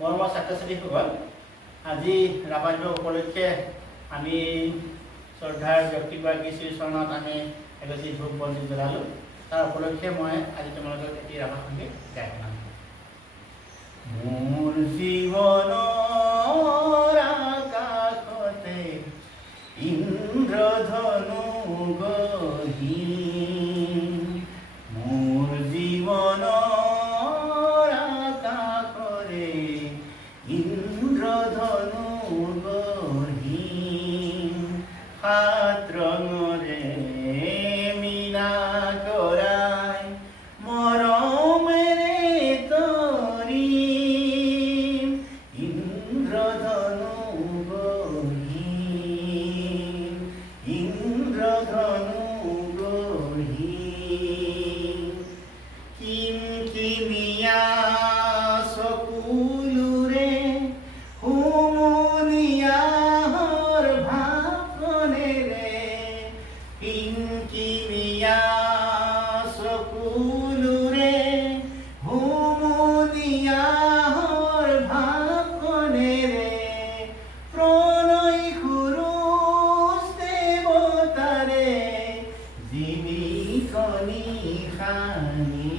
মৰমৰ ছাত্ৰ ছাত্ৰীসকল, আজি ৰাভা দিৱস উপলক্ষে আমি শ্ৰদ্ধাৰ ব্যক্তিগৰাকী শ্ৰীচৰণত আমি এগছি ধূপ বন্তি জ্বলালোঁ। তাৰ উপলক্ষে মই আজি তোমালোকক এটি ৰাভা সংগীত গাই শুনাম। মোৰ জীৱনৰ আকাশতে ইন্দ্ৰধনু গঢ়ি, মোৰ জীৱনৰ আকাশৰে ইন্দ্ৰধনু গঢ়ি, সাত ৰঙৰে মীনা কৰাই মৰমেৰে তৰিম, ইন্দ্ৰধনু গঢ়ি, ইন্দ্ৰধনু গঢ়ি, কিনকিনিয়া চকুলোৰে হুমুনিয়াহৰ ভাষণেৰে, কিনকিনিয়া চকুলোৰে হুমুনিয়াহৰ ভাষণেৰে, প্ৰণয় সুৰুজ দেৱতাৰে জীৱিকনি সানি,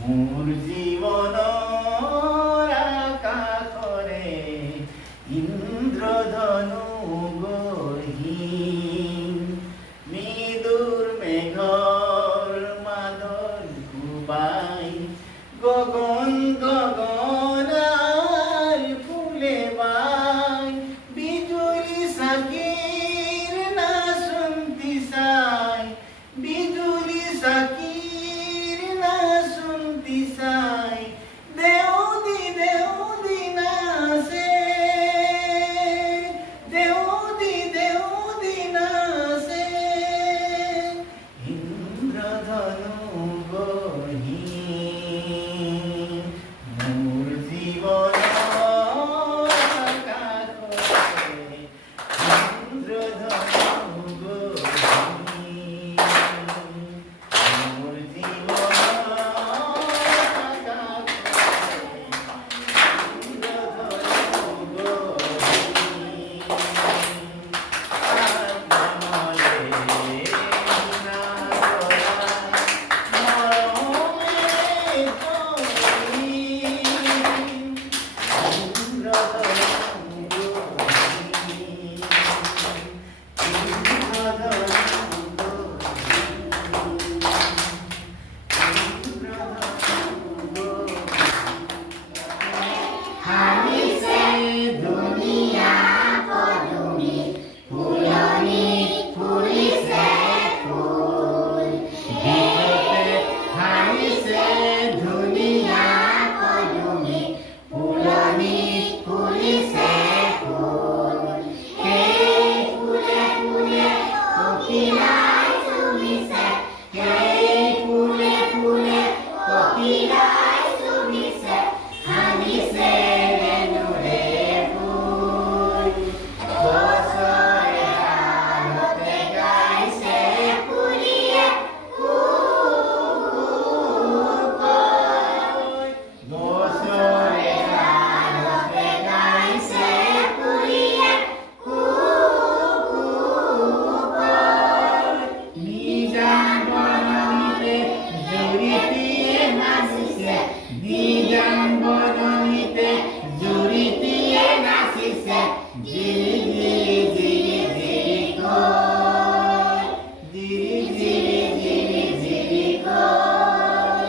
মোৰ জীৱনৰ আকাশৰে ইন্দ্ৰধনু গঢ়ি, মৃদুৰ মেঘৰ মাদল কোবাই গগন গগনাই ফুলে বাই, বিজুলী চাকিৰ নাচন্তি চাই, বিজুলী চাকিৰ নাচন্তি চাই, দেউদি দেউদি নাচে, দেউদি দেউদি নাচে, ইন্দ্ৰধনু গঢ়ি, মোৰ জীৱনৰ আকাশৰে ইন্দ্ৰধনু গঢ়ি, মোৰ জীৱনৰ আকাশৰে ইন্দ্ৰধনু গঢ়ি, সাত ৰঙৰে মীনা কৰাই মৰমেৰে তৰিম, ইন্দ্ৰধনু গঢ়ি, ইন্দ্ৰধনু গঢ়ি, হাৰিছে দুনিয়া পদুমী, ফুলনিত ফুলিছে ফুল, হাৰিছে ধুনীয়া পদুমী, ফুলনিত ফুলিছে ফুল, সেই ফুলে ফুলে পখিলাই চুমিছে, সেই ফুলে ফুলে পখিলাই চুমিছে, হানিছে ৰেণুৰে ফুল, গছৰে ডালতে গাইছে কুলিয়ে কু কু কৈ, গছৰে ডালতে গাইছে কুলিয়ে কু কু কৈ, নিজান বননিতে জুৰিটিয়ে নাচিছে, নিজান বননিতে জুৰিটিয়ে নাচিছে, জিৰি জিৰি জিৰি জিৰি কৈ, জিৰি জিৰি জিৰি জিৰি কৈ।